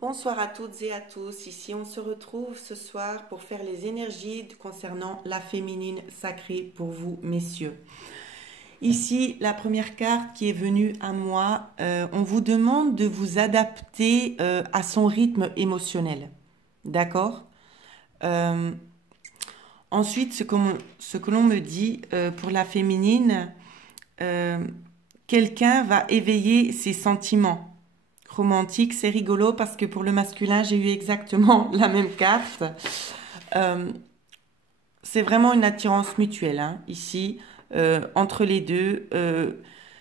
Bonsoir à toutes et à tous. Ici, on se retrouve ce soir pour faire les énergies concernant la féminine sacrée pour vous, messieurs. Ici, la première carte qui est venue à moi, on vous demande de vous adapter à son rythme émotionnel. D'accord. Euh, Ensuite, ce que l'on me dit pour la féminine, euh, quelqu'un va éveiller ses sentiments romantique, c'est rigolo parce que pour le masculin, j'ai eu exactement la même carte. Euh, c'est vraiment une attirance mutuelle, hein, ici, entre les deux.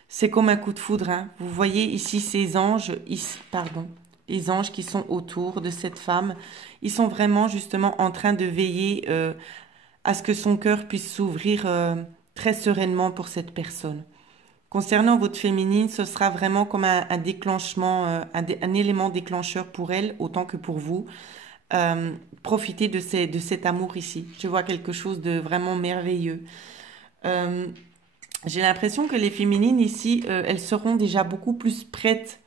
C'est comme un coup de foudre, hein. Vous voyez ici ces anges, pardon, les anges qui sont autour de cette femme. Ils sont vraiment justement en train de veiller à ce que son cœur puisse s'ouvrir très sereinement pour cette personne. Concernant votre féminine, ce sera vraiment comme un déclenchement, un élément déclencheur pour elle, autant que pour vous. Profitez de cet amour ici. Je vois quelque chose de vraiment merveilleux. Euh, j'ai l'impression que les féminines ici, elles seront déjà beaucoup plus prêtes.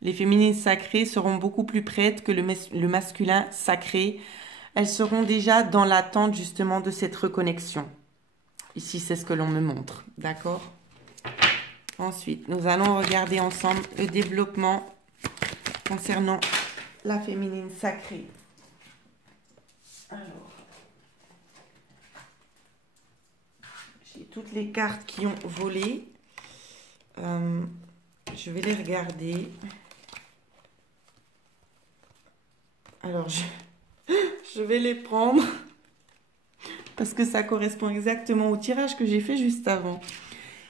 Les féminines sacrées seront beaucoup plus prêtes que le masculin sacré. Elles seront déjà dans l'attente justement de cette reconnexion. Ici, c'est ce que l'on me montre. D'accord ? Ensuite, nous allons regarder ensemble le développement concernant la féminine sacrée. Alors, j'ai toutes les cartes qui ont volé. Je vais les regarder. Alors, je vais les prendre parce que ça correspond exactement au tirage que j'ai fait juste avant.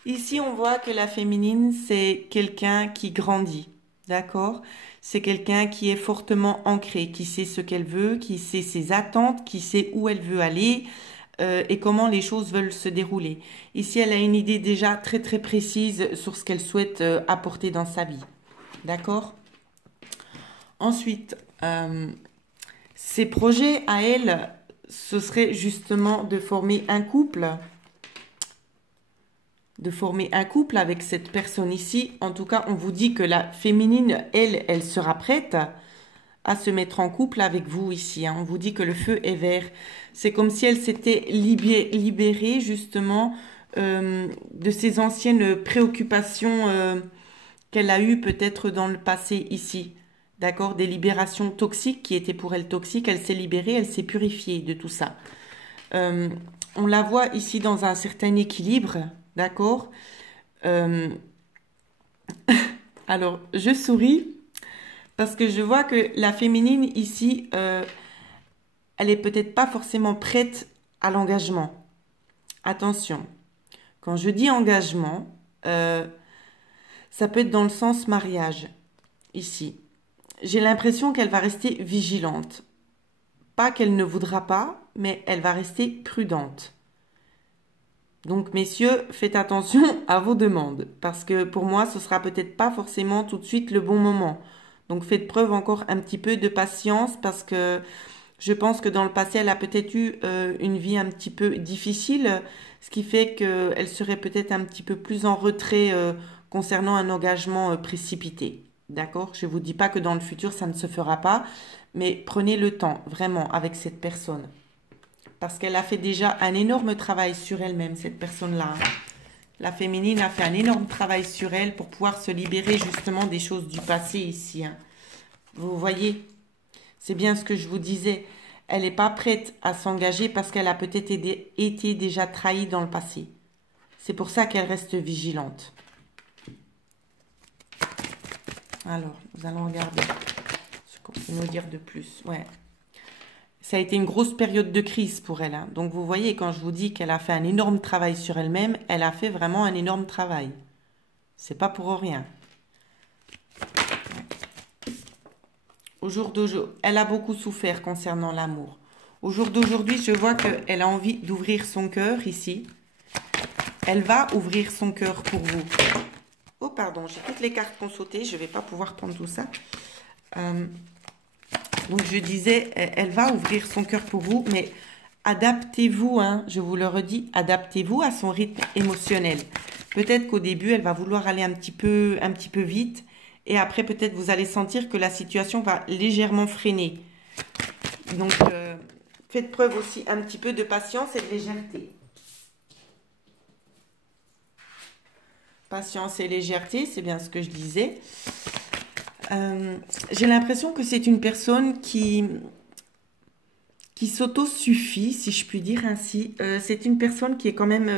Ici, on voit que la féminine, c'est quelqu'un qui grandit, d'accord? C'est quelqu'un qui est fortement ancré, qui sait ce qu'elle veut, qui sait ses attentes, qui sait où elle veut aller et comment les choses veulent se dérouler. Ici, elle a une idée déjà très très précise sur ce qu'elle souhaite apporter dans sa vie, d'accord? Ensuite, ses projets à elle, ce serait justement de former un couple. Avec cette personne ici. En tout cas, on vous dit que la féminine, elle sera prête à se mettre en couple avec vous ici, hein. On vous dit que le feu est vert. C'est comme si elle s'était libérée justement de ses anciennes préoccupations qu'elle a eues peut-être dans le passé ici. D'accord? Des libérations toxiques qui étaient pour elle toxiques. Elle s'est libérée, elle s'est purifiée de tout ça. On la voit ici dans un certain équilibre. D'accord. Alors, je souris parce que je vois que la féminine ici, elle est peut-être pas forcément prête à l'engagement. Attention, quand je dis engagement, ça peut être dans le sens mariage, ici. J'ai l'impression qu'elle va rester vigilante. Pas qu'elle ne voudra pas, mais elle va rester prudente. Donc, messieurs, faites attention à vos demandes, parce que pour moi, ce sera peut-être pas forcément tout de suite le bon moment. Donc, faites preuve encore un petit peu de patience, parce que je pense que dans le passé, elle a peut-être eu une vie un petit peu difficile, ce qui fait qu'elle serait peut-être un petit peu plus en retrait concernant un engagement précipité. D'accord? Je ne vous dis pas que dans le futur, ça ne se fera pas, mais prenez le temps, vraiment, avec cette personne. Parce qu'elle a fait déjà un énorme travail sur elle-même, cette personne-là. La féminine a fait un énorme travail sur elle pour pouvoir se libérer justement des choses du passé ici, hein. Vous voyez, c'est bien ce que je vous disais. Elle n'est pas prête à s'engager parce qu'elle a peut-être été déjà trahie dans le passé. C'est pour ça qu'elle reste vigilante. Alors, nous allons regarder ce qu'on peut nous dire de plus. Ouais. Ça a été une grosse période de crise pour elle, hein. Donc, vous voyez, quand je vous dis qu'elle a fait un énorme travail sur elle-même, elle a fait vraiment un énorme travail. C'est pas pour rien. Au jour d'aujourd'hui, elle a beaucoup souffert concernant l'amour. Au jour d'aujourd'hui, je vois qu'elle a envie d'ouvrir son cœur ici. Elle va ouvrir son cœur pour vous. Oh, pardon, j'ai toutes les cartes qui ont sauté. Je ne vais pas pouvoir prendre tout ça. Donc, je disais, elle va ouvrir son cœur pour vous, mais adaptez-vous, hein, je vous le redis, adaptez-vous à son rythme émotionnel. Peut-être qu'au début, elle va vouloir aller un petit peu vite Et après, peut-être vous allez sentir que la situation va légèrement freiner. Donc, faites preuve aussi un petit peu de patience et de légèreté. Patience et légèreté, c'est bien ce que je disais. J'ai l'impression que c'est une personne qui s'auto-suffit, si je puis dire ainsi. C'est une personne qui est quand même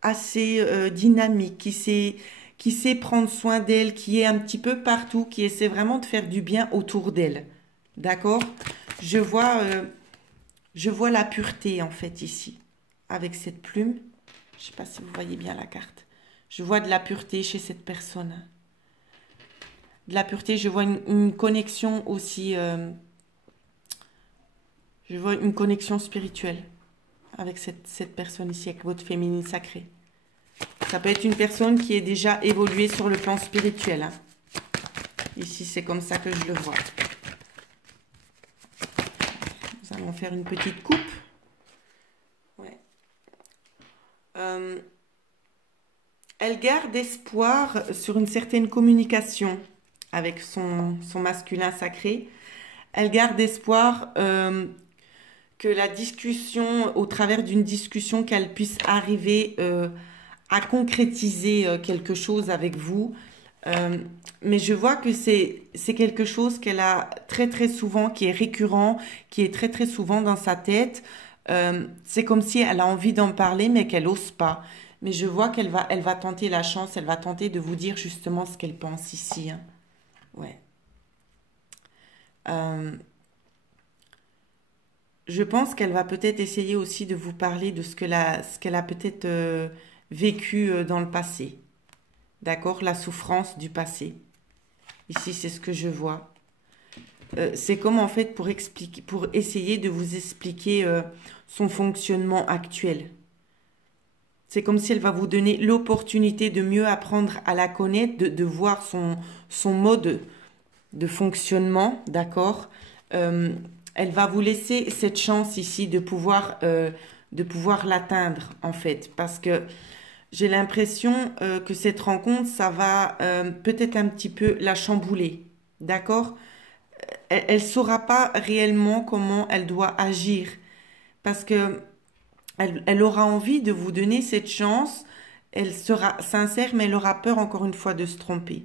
assez dynamique, qui sait prendre soin d'elle, qui est un petit peu partout, qui essaie vraiment de faire du bien autour d'elle. D'accord? Je vois la pureté en fait ici, avec cette plume. Je ne sais pas si vous voyez bien la carte. Je vois de la pureté chez cette personne. De la pureté, je vois une connexion aussi. Je vois une connexion spirituelle avec cette personne ici, avec votre féminine sacrée. Ça peut être une personne qui est déjà évoluée sur le plan spirituel. Hein. Ici, c'est comme ça que je le vois. Nous allons faire une petite coupe. Ouais. Elle garde espoir sur une certaine communication avec son masculin sacré. Elle garde espoir que la discussion, au travers d'une discussion, qu'elle puisse arriver à concrétiser quelque chose avec vous. Mais je vois que c'est quelque chose qu'elle a très très souvent, qui est récurrent, qui est très très souvent dans sa tête. C'est comme si elle a envie d'en parler, mais qu'elle n'ose pas. Mais je vois elle va tenter la chance, elle va tenter de vous dire justement ce qu'elle pense ici. Hein. Ouais. Je pense qu'elle va peut-être essayer aussi de vous parler de ce qu'elle a peut-être vécu dans le passé. D'accord? La souffrance du passé. Ici, c'est ce que je vois. C'est comme en fait pour essayer de vous expliquer son fonctionnement actuel. C'est comme si elle va vous donner l'opportunité de mieux apprendre à la connaître, de voir son mode de fonctionnement, d'accord? Elle va vous laisser cette chance ici de pouvoir l'atteindre, en fait, parce que j'ai l'impression que cette rencontre, ça va peut-être un petit peu la chambouler, d'accord? Elle saura pas réellement comment elle doit agir, parce que elle aura envie de vous donner cette chance, elle sera sincère, mais elle aura peur encore une fois de se tromper.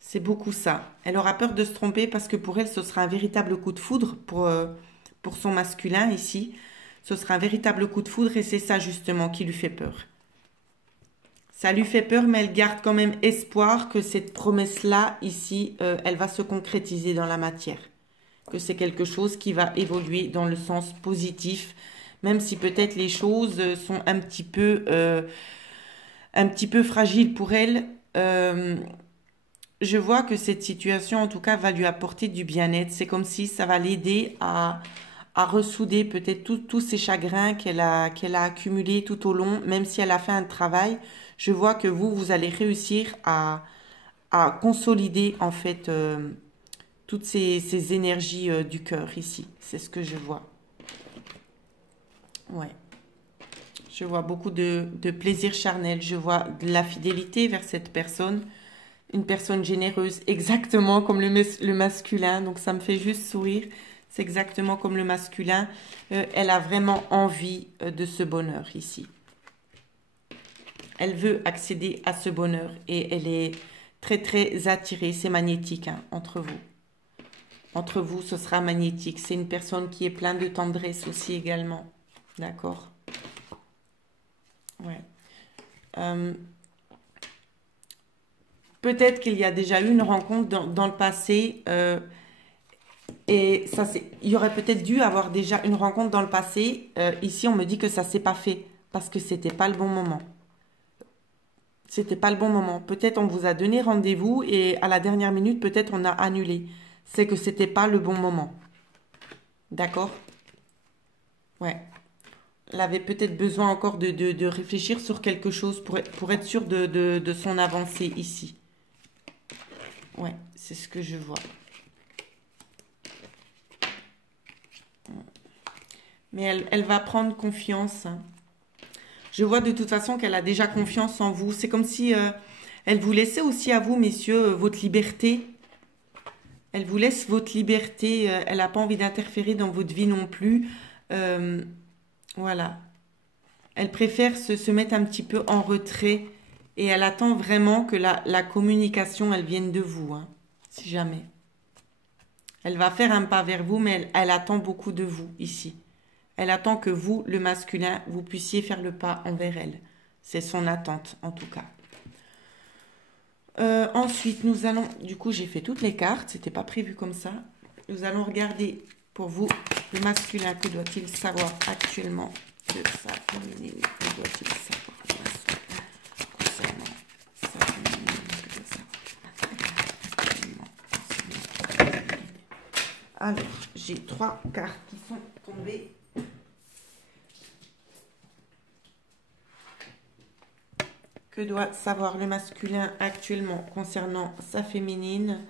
C'est beaucoup ça. Elle aura peur de se tromper parce que pour elle, ce sera un véritable coup de foudre pour son masculin ici. Ce sera un véritable coup de foudre et c'est ça justement qui lui fait peur. Ça lui fait peur, mais elle garde quand même espoir que cette promesse-là, ici, elle va se concrétiser dans la matière. Que c'est quelque chose qui va évoluer dans le sens positif, même si peut-être les choses sont un petit peu fragiles pour elle. Je vois que cette situation, en tout cas, va lui apporter du bien-être. C'est comme si ça va l'aider à ressouder peut-être tous ces chagrins qu'elle a accumulés tout au long, même si elle a fait un travail. Je vois que vous allez réussir à consolider, en fait, toutes ces énergies du cœur ici. C'est ce que je vois. Ouais. Je vois beaucoup de plaisir charnel. Je vois de la fidélité vers cette personne. Une personne généreuse, exactement comme le masculin. Donc, ça me fait juste sourire. C'est exactement comme le masculin. Elle a vraiment envie de ce bonheur ici. Elle veut accéder à ce bonheur et elle est très, très attirée. C'est magnétique hein, entre vous. Entre vous, ce sera magnétique. C'est une personne qui est pleine de tendresse aussi également. D'accord? Ouais. Peut-être qu'il y a déjà eu une rencontre dans le passé et il y aurait peut-être dû avoir déjà une rencontre dans le passé. Ici, on me dit que ça s'est pas fait parce que c'était pas le bon moment. C'était pas le bon moment. Peut-être on vous a donné rendez-vous et à la dernière minute, peut-être on a annulé. C'est que c'était pas le bon moment. D'accord? Ouais. Elle avait peut-être besoin encore de réfléchir sur quelque chose pour être sûre de son avancée ici. Ouais, c'est ce que je vois. Mais elle va prendre confiance. Hein. Je vois de toute façon qu'elle a déjà confiance en vous. C'est comme si Elle vous laisse aussi à vous, messieurs, votre liberté. Elle vous laisse votre liberté. Elle n'a pas envie d'interférer dans votre vie non plus. Voilà. Elle préfère se mettre un petit peu en retrait. Et elle attend vraiment que la communication, elle vienne de vous. Hein, si jamais. Elle va faire un pas vers vous, mais elle attend beaucoup de vous ici. Elle attend que vous, le masculin, vous puissiez faire le pas envers elle. C'est son attente, en tout cas. Ensuite, nous allons... Du coup, j'ai fait toutes les cartes. C'était pas prévu comme ça. Nous allons regarder pour vous, le masculin, que doit-il savoir actuellement de sa féminine. Que doit-il savoir de la masculin concernant sa féminine. Que doit savoir actuellement. Alors, j'ai 3 cartes qui sont tombées. Que doit savoir le masculin actuellement concernant sa féminine?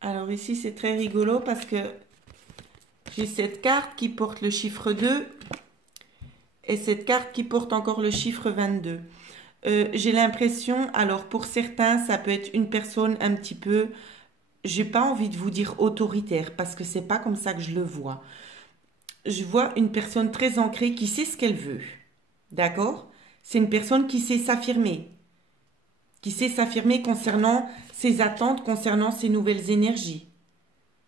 Alors ici, c'est très rigolo parce que j'ai cette carte qui porte le chiffre 2 et cette carte qui porte encore le chiffre 22. J'ai l'impression, alors pour certains, ça peut être une personne un petit peu, j'ai pas envie de vous dire autoritaire parce que c'est pas comme ça que je le vois. Je vois une personne très ancrée qui sait ce qu'elle veut. D'accord? C'est une personne qui sait s'affirmer. Qui sait s'affirmer concernant ses attentes, concernant ses nouvelles énergies.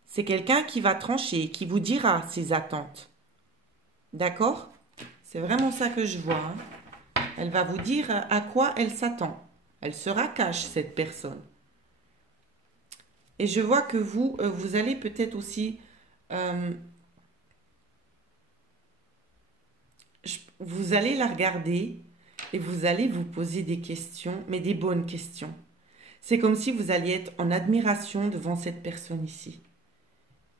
C'est quelqu'un qui va trancher, qui vous dira ses attentes. D'accord? C'est vraiment ça que je vois. Hein? Elle va vous dire à quoi elle s'attend. Elle sera cash, cette personne. Et je vois que vous, vous allez peut-être aussi... vous allez la regarder et vous allez vous poser des questions, mais des bonnes questions. C'est comme si vous alliez être en admiration devant cette personne ici.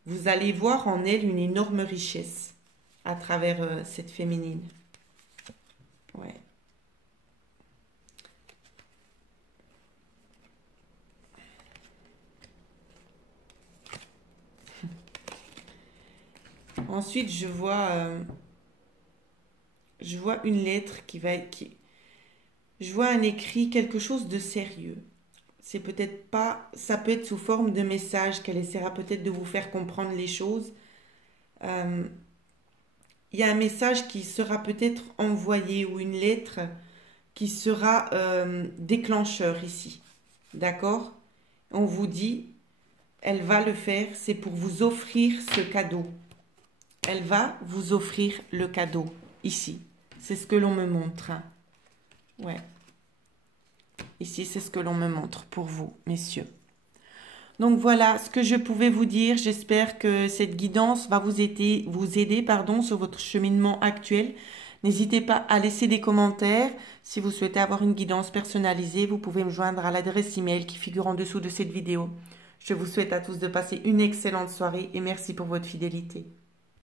Vous allez voir en elle une énorme richesse à travers cette féminine. Ouais. Ensuite, je vois une lettre qui va être... Je vois un écrit, quelque chose de sérieux. C'est peut-être pas... Ça peut être sous forme de message qu'elle essaiera peut-être de vous faire comprendre les choses. Il y a un message qui sera peut-être envoyé ou une lettre qui sera déclencheur ici. D'accord? On vous dit, elle va le faire, c'est pour vous offrir ce cadeau. Elle va vous offrir le cadeau ici. C'est ce que l'on me montre. Hein. Ouais. Ici, c'est ce que l'on me montre pour vous, messieurs. Donc voilà ce que je pouvais vous dire. J'espère que cette guidance va vous aider sur votre cheminement actuel. N'hésitez pas à laisser des commentaires. Si vous souhaitez avoir une guidance personnalisée, vous pouvez me joindre à l'adresse email qui figure en dessous de cette vidéo. Je vous souhaite à tous de passer une excellente soirée et merci pour votre fidélité.